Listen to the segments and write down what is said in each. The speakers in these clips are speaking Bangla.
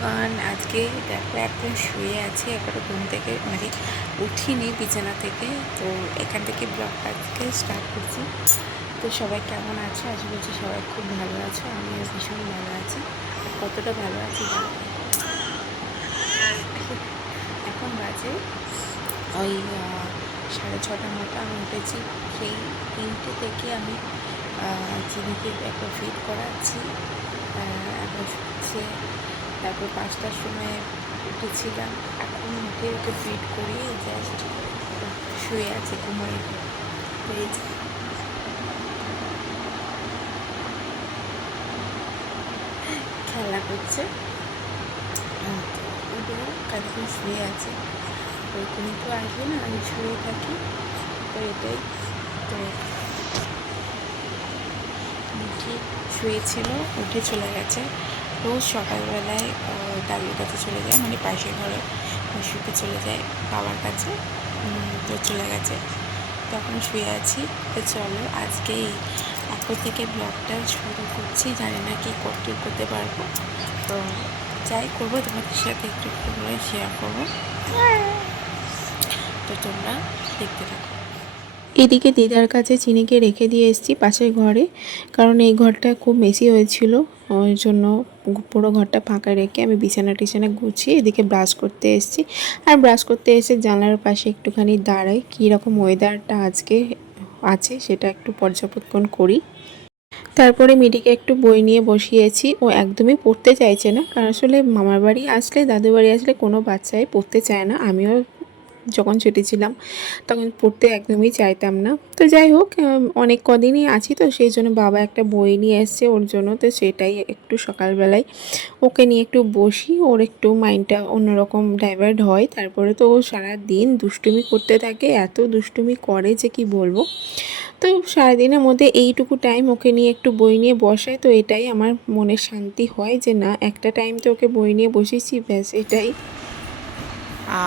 এভরিওয়ান, আজকে দেখো এখন শুয়ে আছি, এখনো ঘুম থেকে মানে উঠিনি বিছানা থেকে। তো এখান থেকে ব্লগটা আজকে স্টার্ট করছি। তো সবাই কেমন আছো? আশা করছি সবাই খুব ভালো আছো, আমিও ভীষণ ভালো আছি। কতটা ভালো আছি জানো না। এখন বাজে ওই 6:30 মতো। আমি উঠেছি সেই 3টে থেকে। আমি চিনিকে একটা ফিড করাচ্ছি, এখন শুচ্ছে। তারপর 5টার সময় উঠেছিলাম, এখন উঠে ওকে ফিড করিয়ে জাস্ট শুয়ে আছে, ঘুমিয়ে হয়েছে। খেলা করছে, ওগুলো কালকে শুয়ে আছে। ওইখানে তো আসবে না, আমি শুয়ে থাকি। তো এটাই। তো ঠিক শুয়েছিল, উঠে চলে গেছে। রোজ সকালবেলায় দাদুর কাছে চলে যায়, মানে পাশের ঘরে শুতে চলে যায় বাবার কাছে। তো চলে গেছে, তখন শুয়ে আছি। তো চলো আজকে এখন থেকে ব্লগটা শুরু করছি। জানি না কি করতে পারবো, তো যাই করবো তোমাদের সাথে একটু একটু করে শেয়ার করবো। তো তোমরা দেখতে থাকো। এদিকে দিদার কাছে চিনিকে রেখে দিয়ে এসেছি পাশের ঘরে, কারণ এই ঘরটা খুব মেসি হয়েছিল। ওই জন্য পুরো ঘরটা ফাঁকা রেখে আমি বিছানা টিছানা গুছিয়ে এদিকে ব্রাশ করতে এসেছি। আর ব্রাশ করতে এসে জানলার পাশে একটুখানি দাঁড়াই, কীরকম ওয়েদারটা আজকে আছে সেটা একটু পর্যবেক্ষণ করি। তারপরে মিডিকে একটু বই নিয়ে বসিয়েছি। ও একদমই পড়তে চাইছে না, কারণ আসলে মামার বাড়ি আসলে, দাদু বাড়ি আসলে কোনো বাচ্চাই পড়তে চায় না। আমিও যখন ছোটো ছিলাম তখন পড়তে একদমই চাইতাম না। তো যাই হোক, অনেক কদিনই আছি, তো সেই জন্য বাবা একটা বই নিয়ে এসছে ওর জন্য। তো সেটাই একটু সকালবেলায় ওকে নিয়ে একটু বসি, ওর একটু মাইন্ডটা অন্যরকম ডাইভার্ট হয়। তারপরে তো ও সারাদিন দুষ্টুমি করতে থাকে, এত দুষ্টুমি করে যে কি বলবো। তো সারাদিনের মধ্যে এইটুকু টাইম ওকে নিয়ে একটু বই নিয়ে বসাই, তো এটাই আমার মনে শান্তি হয় যে না, একটা টাইম তো ওকে বই নিয়ে বসেছি, ব্যাস এটাই।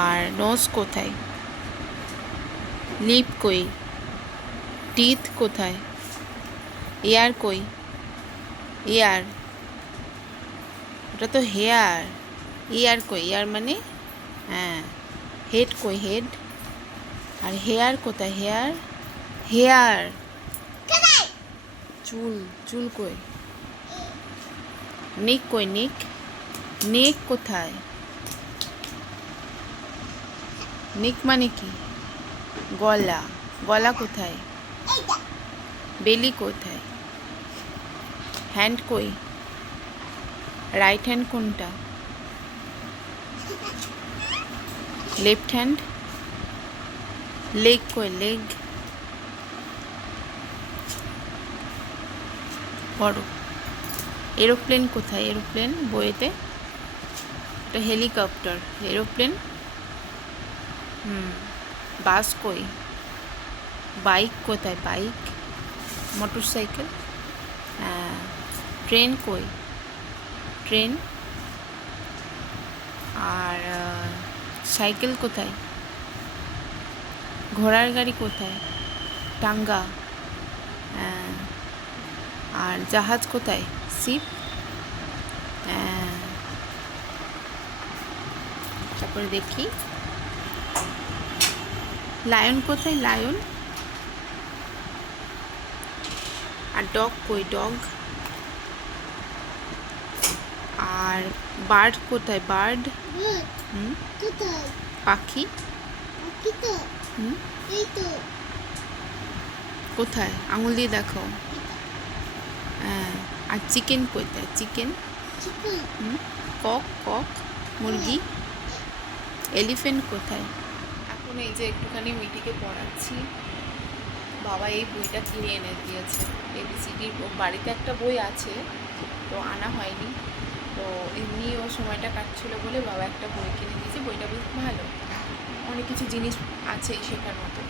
আর নোজ কোথায়, লিপ কই, টিথ কোথায়, ইয়ার কই, ইয়ার, ওটা তো হেয়ার। ইয়ার কই, ইয়ার মানে হ্যাঁ। হেড কই, হেড। আর হেয়ার কোথায়, হেয়ার, হেয়ার। চুল, চুল কই, নেক কই, নেক, নেক কোথায়, নেক মানে কি, গলা, গলা কোথায়, বেলি কোথায়, হ্যান্ড কই, রাইট হ্যান্ড কোনটা, লেফট হ্যান্ড, লেগ কই, লেগ, বড়। এরোপ্লেন কোথায়, এরোপ্লেন বইতে, এটা হেলিকপ্টার, এরোপ্লেন। বাস কই, বাইক কোথায়, বাইক, মোটর সাইকেল। হ্যাঁ। ট্রেন কই, ট্রেন। আর সাইকেল কোথায়, ঘোড়ার গাড়ি কোথায়, টাঙ্গা। হ্যাঁ। আর জাহাজ কোথায়, শিপ। হ্যাঁ। তারপরে দেখি লায়ন কোথায়, লায়ন। আর ডগ কই, ডগ। আর বার্ড কোথায়, বার্ড। পাখি। কোথায়, আঙুল দিয়ে দেখাও। হ্যাঁ। আর চিকেন কোথায়, চিকেন। কক, কক, মুরগি। এলিফ্যান্ট কোথায়। এখন এই যে একটুখানি মিটিকে পড়াচ্ছি। বাবা এই বইটা কিনে এনে দিয়েছে, এবিসিডির। বাড়িতে একটা বই আছে, তো আনা হয়নি। তো এমনি ও সময়টা কাটছিলো বলে বাবা একটা বই কিনে দিয়েছে। বইটা বেশ ভালো, অনেক কিছু জিনিস আছে শেখার মতো।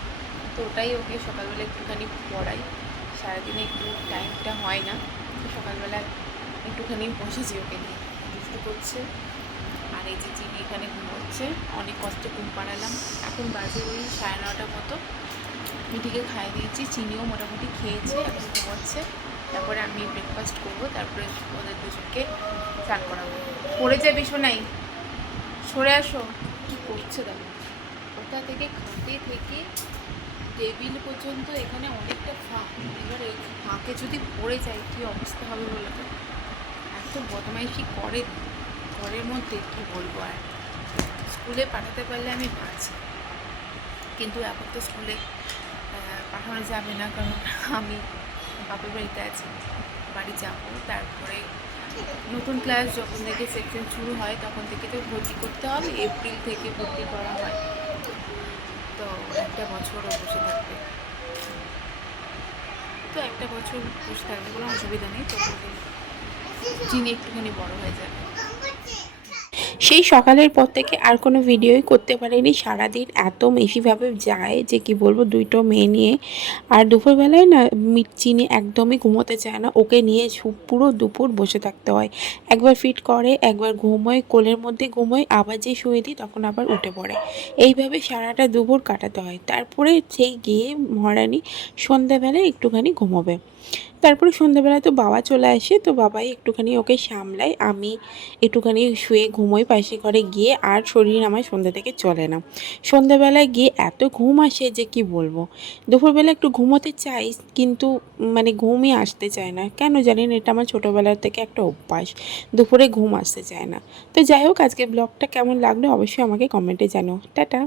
তো ওটাই ওকে সকালবেলা একটুখানি পড়াই। সারাদিনে একটু টাইমটা হয় না, তো সকালবেলা একটুখানি বসেছি ওকে নিয়ে, দুষ্টু করছে। আর এই যে চিনি এখানে ঘুমোচ্ছে, অনেক কষ্টে ঘুম পাড়ালাম। এখন বাজে ওই 9:30 মতো। মিঠিকে খাইয়ে দিয়েছি, চিনিও মোটামুটি খেয়েছে, এখন ঘুমোচ্ছে। তারপরে আমি আমি ব্রেকফাস্ট করবো, তারপরে ওদের দুজনকে স্নান করাবো। পড়ে যাবে শোনাই, সরে আসো। কি করছে দেখো, ওটা থেকে খাটে থেকে টেবিল পর্যন্ত এখানে অনেকটা ফাঁক, এবার এই ফাঁকে যদি পড়ে যায় কী অবস্থা হবে বলো তো। এত বদমাইশি করে ঘরের মধ্যে, কি বলবো। আর স্কুলে পাঠাতে পারলে আমি বাঁচি, কিন্তু এখন তো স্কুলে পাঠানো যাবে না, কারণ আমি বাপের বাড়িতে আছি। বাড়ি যাব, তারপরে নতুন ক্লাস যখন থেকে সেকশন শুরু হয় তখন থেকে তো ভর্তি করতে হবে, এপ্রিল থেকে ভর্তি করা হয়, তো একটা বছরও বসে থাকবে। তো একটা বছর বসে থাকলে কোনো অসুবিধা নেই, তো চিনি একটুখানি বড় হয়ে যাবে। সেই সকালের পর থেকে আর কোনো ভিডিওই করতে পারিনি, সারাদিন এত বেশিভাবে যায় যে কি বলবো, দুটো মেয়ে নিয়ে। আর দুপুরবেলায় না চিনি একদমই ঘুমোতে চায় না, ওকে নিয়ে পুরো দুপুর বসে থাকতে হয়। একবার ফিট করে, একবার ঘুমোয়, কোলের মধ্যে ঘুমোয়, আবার যে শুয়ে দিই তখন আবার উঠে পড়ে। এইভাবে সারাটা দুপুর কাটাতে হয়। তারপরে সেই গিয়ে মহারানী সন্ধ্যাবেলায় একটুখানি ঘুমোবে। তারপরে সন্ধ্যাবেলায় তো বাবা চলে আসে, তো বাবাই একটুখানি ওকে সামলায়, আমি একটুখানি শুয়ে ঘুমোই পাশে ঘরে গিয়ে। আর শরীর আমার সন্ধ্যা থেকে চলে না, সন্ধ্যাবেলায় গিয়ে এত ঘুম আসে যে কি বলবো। দুপুরবেলা একটু ঘুমোতে চাই, কিন্তু মানে ঘুমই আসতে চায় না, কেন জানি না, এটা আমার ছোটোবেলার থেকে একটা অভ্যাস, দুপুরে ঘুম আসতে চায় না। তো যাই হোক, আজকে ব্লগটা কেমন লাগলো অবশ্যই আমাকে কমেন্টে জানাও। টাটা।